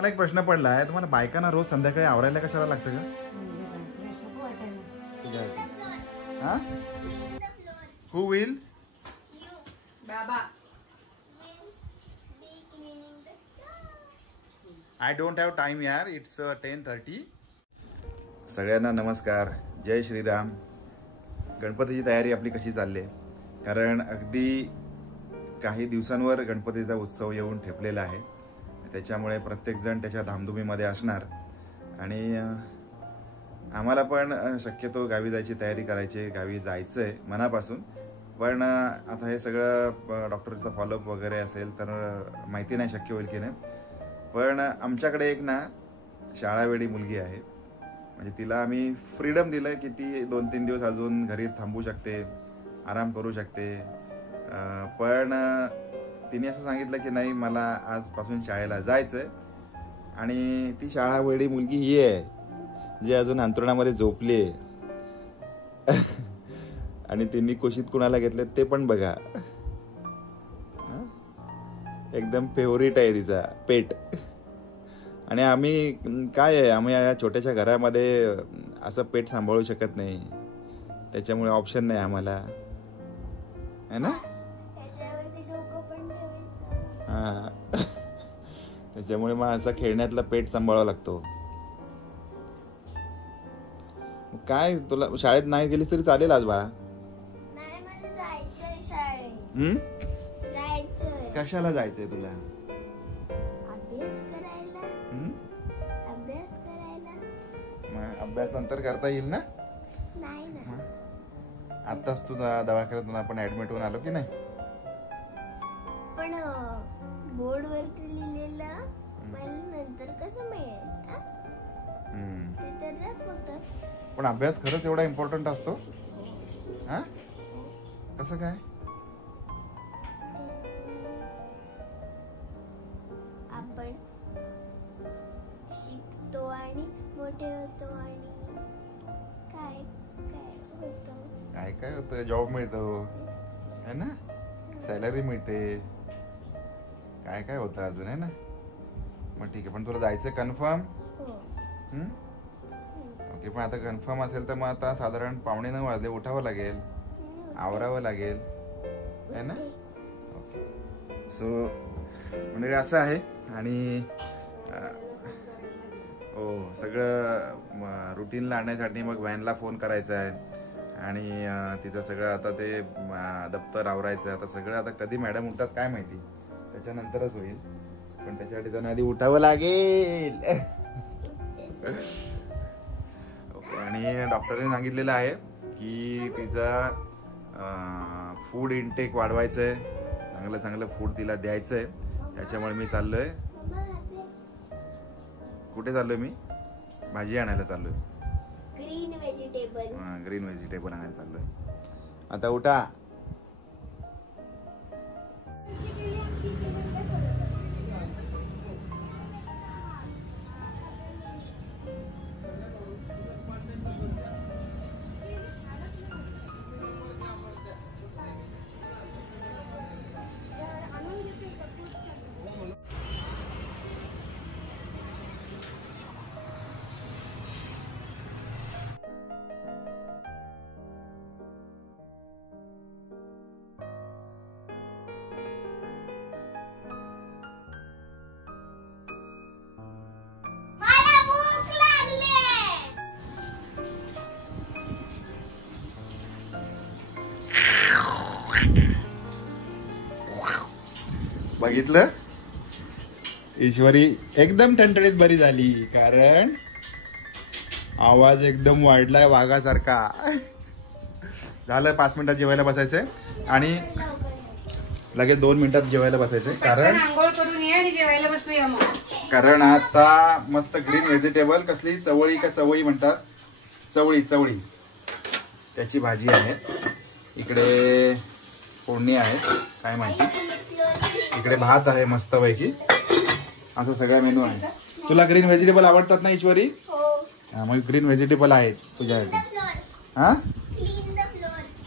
मला एक प्रश्न पडला आहे, तुम्हाला बायकांना रोज संध्याकाळी आवरायला कशाला लागतं का? हा? Who will? बाबा. I don't have time यार. It's 10:30. सगळ्यांना नमस्कार. जय श्रीराम. गणपतीची तयारी आपली कशी चालली आहे? कारण अगदी काही दिवसांवर गणपतीचा उत्सव येऊन ठेपलेला आहे. त्याच्यामुळे प्रत्येकजण त्याच्या धामधुमीमध्ये असणार आणि आम्हाला पण शक्यतो गावी जायची तयारी करायची, गावी जायचं आहे मनापासून. पण आता हे सगळं डॉक्टरचा फॉलोअप वगैरे असेल तर माहिती नाही शक्य होईल की नाही. पण आमच्याकडे एक ना शाळावेळी मुलगी आहे, म्हणजे तिला आम्ही फ्रीडम दिलं की ती 2-3 दिवस अजून घरी थांबू शकते, आराम करू शकते. पण तिने असं सांगितलं की नाही मला आजपासून शाळेला जायचं आहे. आणि ती शाळावेळी मुलगी ही आहे जी अजून अंथरुणामध्ये झोपली आहे. आणि तिने कुशीत कुणाला घेतले ते पण बघा. एकदम फेवरेट आहे तिचा पेट. आणि आम्ही काय आहे, आम्ही या छोट्याशा घरामध्ये असं पेट सांभाळू शकत नाही, त्याच्यामुळे ऑप्शन नाही आम्हाला, है ना? हा. त्याच्यामुळे मग असं खेळण्यातला पेट सांभाळावा लागतो. काय तुला शाळेत नाही गेलीस तरी चालेल आज बाळा? कशाला जायचंय तुला? अभ्यास नंतर करता येईल ना? आताच तुझा दवाखान्यातून आपण ऍडमिट होऊन आलो की नाही? पण बोर्ड वरती लिहिलेलं मला नंतर कसं मिळेल? ते तर रफ होतं. पण अभ्यास खरंच एवढा इम्पॉर्टंट असतो? हा? कसं काय? आपण शिकतो आणि मोठे होतो आणि काय काय होतं? काय होतं? जॉब मिळतो है ना, सॅलरी मिळते, काय काय होतं अजून, है ना? मग ठीक आहे. पण तुला जायचं कन्फर्म? ओके. पण आता कन्फर्म असेल तर मग आता साधारण 8:45 वाजले, उठावं लागेल, आवरावं लागेल, है ना? ओके. सो म्हणजे असं आहे. आणि हो, सगळं रुटीनला आणण्यासाठी मग व्हॅनला फोन करायचा आहे आणि तिचं सगळं आता ते दप्तर आवरायचं. आता सगळं आता कधी मॅडम उठतात काय माहिती, त्याच्यानंतरच होईल. पण त्याच्यासाठी त्यांना आधी उठावं लागेल. आणि डॉक्टरने सांगितलेलं आहे की तिचा फूड इनटेक वाढवायचं आहे, चांगलं चांगलं फूड तिला द्यायचं आहे. त्याच्यामुळे मी चाललोय. कुठे चाललोय मी? भाजी आणायला चाललोय. Green vegetable. ग्रीन व्हेजिटेबल आणायला चाललोय. आता उठा. बघितलं, ईश्वरी एकदम टणटणीत बरी झाली, कारण आवाज एकदम वाढलाय वाघासारखा. झालं 5 मिनिटात जेवायला बसायचंय आणि लगेच 2 मिनिटात जेवायला बसायचंय. कारण आता मस्त ग्रीन व्हेजिटेबल, कसली चवळी का चवळी म्हणतात, चवळी चवळी, त्याची भाजी आहे. इकडे फोडणी आहे काय माहिती, इकडे भात आहे मस्त पैकी. असं सगळा मेनू आहे. तुला ग्रीन व्हेजिटेबल आवडतात ना ईश्वरी? हा, मग ग्रीन व्हेजिटेबल आहेत तुझ्यासाठी. हा?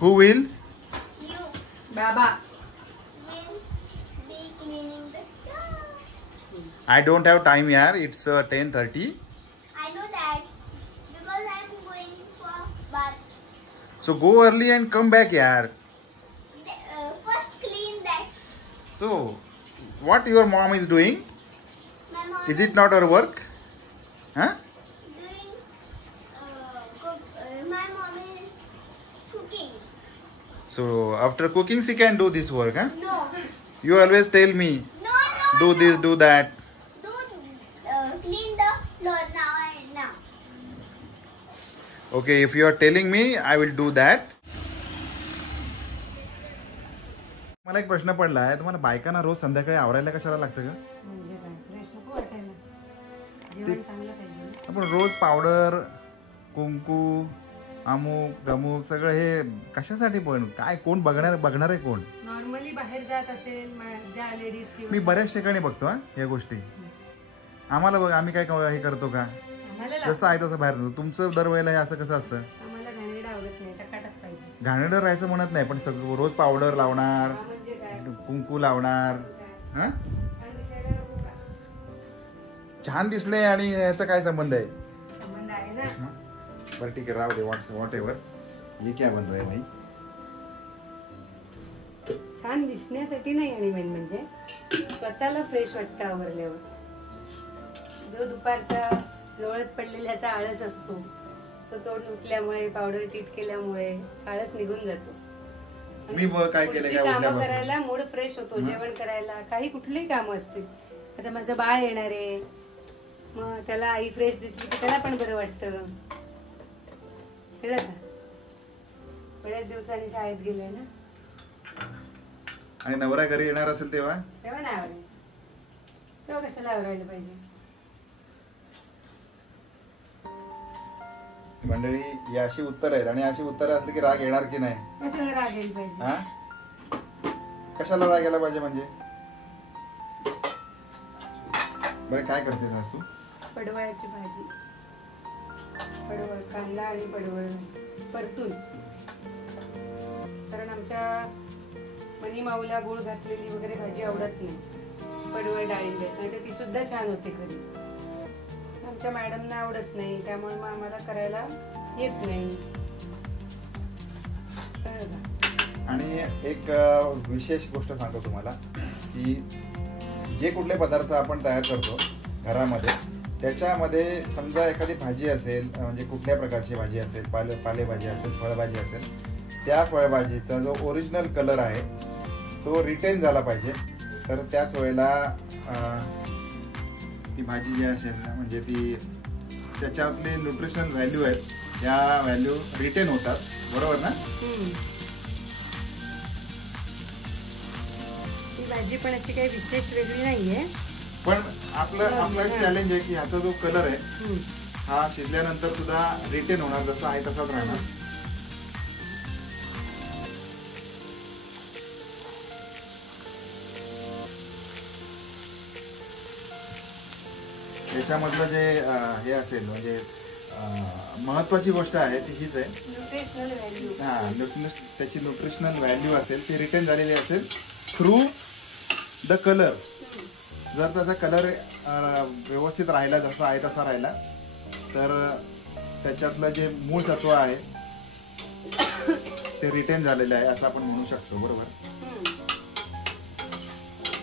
हु विल? बाबा. I don't have time yaar. It's 10:30. I know that because I'm going for bath. So go early and come back yaar. First clean that. So what your mom is doing? My mom Is it not her work? Huh? doing my mom is cooking. So after cooking she can do this work, huh? No. You always tell me No. do this, do that. Do clean the floor now and now. Okay, if you are telling me, I will do that. मला एक प्रश्न पडला आहे, तुम्हाला बायकांना रोज संध्याकाळी आवरायला कशाला लागतं का? म्हणजे काय फ्रेश नको वाटायला. जेवण चांगलं पाहिजे ना. आपण रोज पावडर, कुंकू, अमुक दमुक सगळं हे कशासाठी पण काय कोण बघणार आहे कोण? नॉर्मली बाहेर जात असेल ज्या लेडीज मी किंवा बऱ्याच ठिकाणी बघतो हा या गोष्टी. आम्हाला बघ आम्ही काय हे करतो का? आम्हाला जसं आहे तसं बाहेर जातो. तुमचं दरवेळेला हे असं कसं असतं? आम्हाला घाणेरडं आवडत नाही, टकाटक पाहिजे. घाणेरडं राहायचं म्हणत नाही, पण सगळं रोज पावडर लावणार, हा म्हणजे काय कुंकू लावणार. हा छान दिसायला नको का? छान दिसले आणि याचा काय संबंध आहे? संबंध आहे ना. बरं ठीक आहे, राहू दे. What ever. ये क्या बन रहा है नाही? छान दिसण्यासाठी नाही, आणि मेन म्हणजे स्वतःला फ्रेश वाटतं आवरल्यावर. जो दुपारचा लोळत पडलेल्याचा आळस असतो तो तोड धुतल्यामुळे, पावडर टीट केल्यामुळे आळस निघून जातो. मी काय केलं पुढची काय कामं उठल्यापासून? करायला मूड फ्रेश होतो, जेवण करायला, काही कुठलीही कामं असतील. आता माझं बाळ येणार आहे, मग त्याला आई फ्रेश दिसली की त्याला पण बरं वाटतं. कळलं का? बऱ्याच दिवसांनी शाळेत गेले ना. आणि नवरा घरी येणार असेल तेव्हा तेव्हा नाही आवरायचं. तेव्हा कशाला आवरायला पाहिजे? मंडळी ही अशी उत्तर आहेत, आणि अशी उत्तरं असली की राग येणार की नाही? कशाला राग यायला पाहिजे? हा कशाला राग यायला पाहिजे म्हणजे? बरं काय करतेस आज तू? पडवळाची भाजी, पडवळ, कांदा आणि पडवळ परतून. कारण आमच्या मनी माऊला गुळ घातलेली वगैरे भाजी आवडत नाही. पडवळ डाळिंब नाही तर ती सुद्धा छान होते घरी. आमच्या मॅडमना आवडत नाही, त्यामुळे मग आम्हाला करायला येत नाही. कळलं का? आणि एक विशेष गोष्ट सांगतो तुम्हाला की जे कुठले पदार्थ आपण तयार करतो घरामध्ये, त्याच्यामध्ये समजा एखादी भाजी असेल, म्हणजे कुठल्या प्रकारची भाजी असेल, पालेभाजी असेल, फळभाजी असेल, त्या फळभाजीचा जो ओरिजिनल कलर आहे तो रिटेन झाला पाहिजे. तर त्याच वेळेला ती भाजी जी असेल ना, म्हणजे ती त्याच्यातले न्यूट्रिशनल व्हॅल्यू आहेत, त्या व्हॅल्यू रिटेन होतात. बरोबर ना? ही भाजी पण अशी काही विशेष वेगळी नाहीये, पण आपला चॅलेंज आहे की ह्याचा जो कलर आहे हा शिजल्यानंतर सुद्धा रिटेन होणार, जसा आहे तसाच राहणार. याच्यामधलं जे हे असेल, म्हणजे महत्वाची गोष्ट आहे ती हीच आहे. Nutritional value. हा त्याची न्यूट्रिशनल व्हॅल्यू असेल ती रिटेन झालेली असेल थ्रू द कलर. जर त्याचा कलर व्यवस्थित राहिला, जसा आहे तसा राहिला, तर त्याच्यातलं जे मूळ तत्व आहे ते रिटेन झालेलं आहे असं आपण म्हणू शकतो. बरोबर?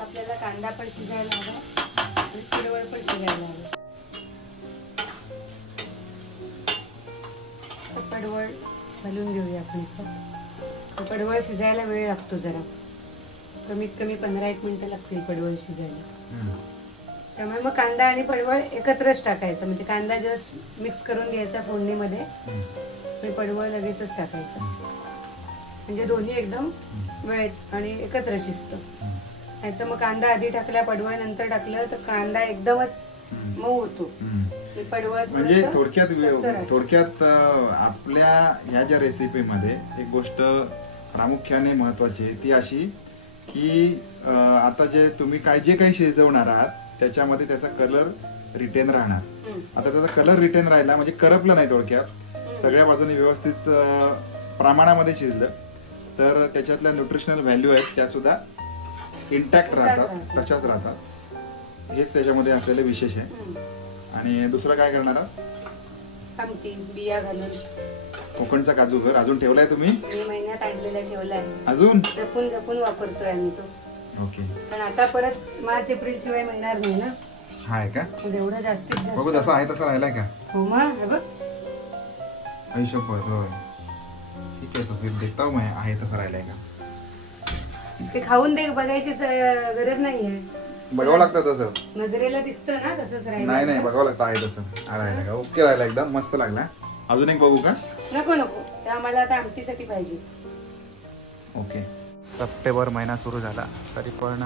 आपल्याला कांदा पण शिजायला हवा आणि पडवळ पण शिजायला हवं. पडवळ घालून घेऊया आपण. पडवळ शिजायला वेळ लागतो जरा, कमीत कमी 15-1 मिनिटं लागतील पडवळ शिजायला. त्यामुळे मग कांदा आणि पडवळ एकत्रच टाकायचं, म्हणजे कांदा जस्ट मिक्स करून घ्यायचा फोडणीमध्ये आणि पडवळ लगेचच टाकायचं, म्हणजे दोन्ही एकदम वेळेत आणि एकत्र शिजतं. नाही तर मग कांदा आधी टाकला, पडवळ नंतर टाकलं तर कांदा एकदमच मऊ होतो. पडवळ म्हणजे थोडक्यात आपल्या ह्या ज्या रेसिपीमध्ये एक गोष्ट प्रामुख्याने महत्वाची ती अशी की आता जे तुम्ही जे काही शिजवणार आहात त्याच्यामध्ये त्याचा कलर रिटेन राहणार. आता त्याचा कलर रिटेन राहिला म्हणजे करपलं नाही, थोडक्यात सगळ्या बाजूने व्यवस्थित प्रमाणामध्ये शिजलं, तर त्याच्यातल्या न्यूट्रिशनल व्हॅल्यू आहेत त्या सुद्धा इंटॅक्ट राहतात, तशाच राहतात. हेच त्याच्यामध्ये असलेलं विशेष आहे. हम्म. आणि दुसरं काय करणार आहात? आमटी बिया घालून कोकणचा काजू घर अजून ठेवलाय तुम्ही? मे महिन्यात आणलेला ठेवलाय. अजून जपून जपून वापरतोय आम्ही तो. ओके. पण आता परत मार्च एप्रिल शिवाय मिळणार नाही ना. हाय का? मग एवढं जास्तीत बघू जास्त. जसा आहे तसा राहिलाय का? हो मग हे बघ. हिशोब होय. ठीक आहे, तो फिर देखता हूं मैं आहे तसा राहिलाय का. ते खाऊन दे, बघायची गरज नाहीये. बघावं लागतं तसं. नजरेला दिसतं ना तसंच राहिलं. नाही बघावं लागतं आहे तसं. राहिला का? ओके राहिला, एकदम मस्त लागला. अजून एक बघू का? नको ते आम्हाला आता आमटीसाठी पाहिजे. ओके. सप्टेंबर महिना सुरू झाला तरी पण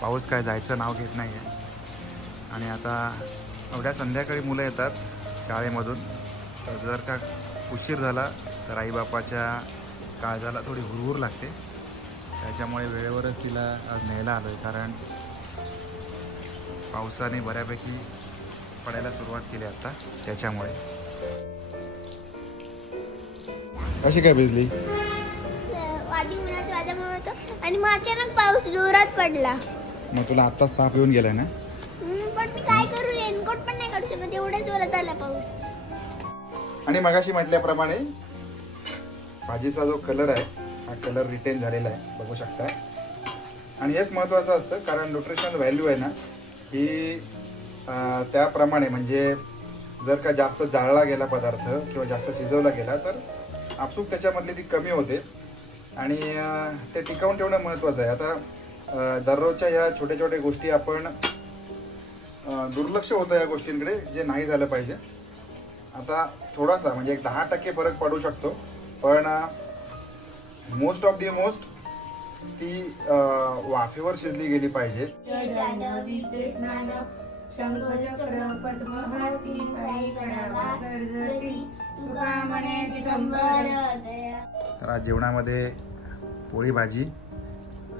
पाऊस काय जायचं नाव घेत नाही आहे. आणि आता एवढ्या संध्याकाळी मुलं येतात शाळेमधून, तर जर का उशीर झाला तर आईबापाच्या काळजाला थोडी हुरहुर लागते. त्याच्यामुळे वेळेवरच तिला आज न्यायला आलो आहे, कारण पावसाने बऱ्यापैकी पडायला सुरुवात केली आता. त्याच्यामुळे कशी काय भिजली? आधी उन्हात वाजामुळे होतं आणि मग अचानक पाऊस जोरात पडला. मग तुला आत्ताच ताप येऊन गेलाय ना? पण मी काय करू, रेनकोट पण नाही काढू शकत, एवढ्या जोरात आला पाऊस. आणि मगाशी म्हटल्याप्रमाणे भाजीचा जो कलर आहे हा कलर रिटेन झालेला आहे, बघू शकताय. आणि हेच महत्त्वाचं असतं, कारण न्यूट्रिशनल व्हॅल्यू आहे ना ही त्याप्रमाणे, म्हणजे जर का जास्त जाळला गेला पदार्थ किंवा जास्त शिजवला गेला तर आपसूक त्याच्यामधली ती कमी होते. आणि ते टिकवून ठेवणं महत्त्वाचं आहे. आता दररोजच्या ह्या छोट्या छोट्या गोष्टी आपण दुर्लक्ष होतं या गोष्टींकडे, जे नाही झालं पाहिजे. आता थोडासा म्हणजे 10% फरक पडू शकतो, पण मोस्ट ऑफ दी मोस्ट ती वाफेवर शिजली गेली पाहिजे. तर आज जेवणामध्ये पोळी भाजी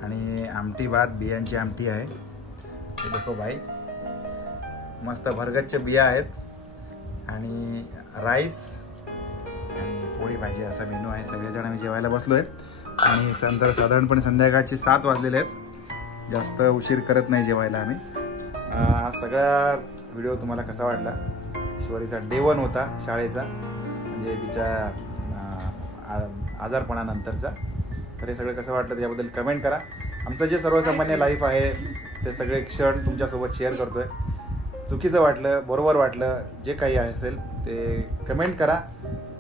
आणि आमटी भात, बियांची आमटी आहे. हे देखो भाई, मस्त भरगच्च बिया आहेत आणि राईस आणि पोळी भाजी असा मेनू आहे. सगळेजण आम्ही जेवायला बसलोय आणि साधारणपणे संध्याकाळचे 7 वाजलेले आहेत. जास्त उशीर करत नाही जेवायला आम्ही. सगळा व्हिडिओ तुम्हाला कसा वाटला? ईश्वरीचा डे 1 होता शाळेचा, म्हणजे तिच्या आजारपणानंतरचा. तर हे सगळं कसं वाटलं त्याबद्दल कमेंट करा. आमचं जे सर्वसामान्य लाईफ आहे ते सगळे क्षण तुमच्यासोबत शेअर करतोय. चुकीचं वाटलं, बरोबर वाटलं, जे काही असेल ते कमेंट करा.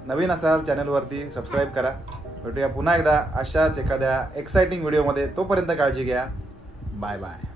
नवीन असाल चॅनलवरती सबस्क्राईब करा. भेटूया पुन्हा एकदा अशाच एखाद्या एक्साइटिंग व्हिडिओमध्ये. तोपर्यंत काळजी घ्या. Bye bye.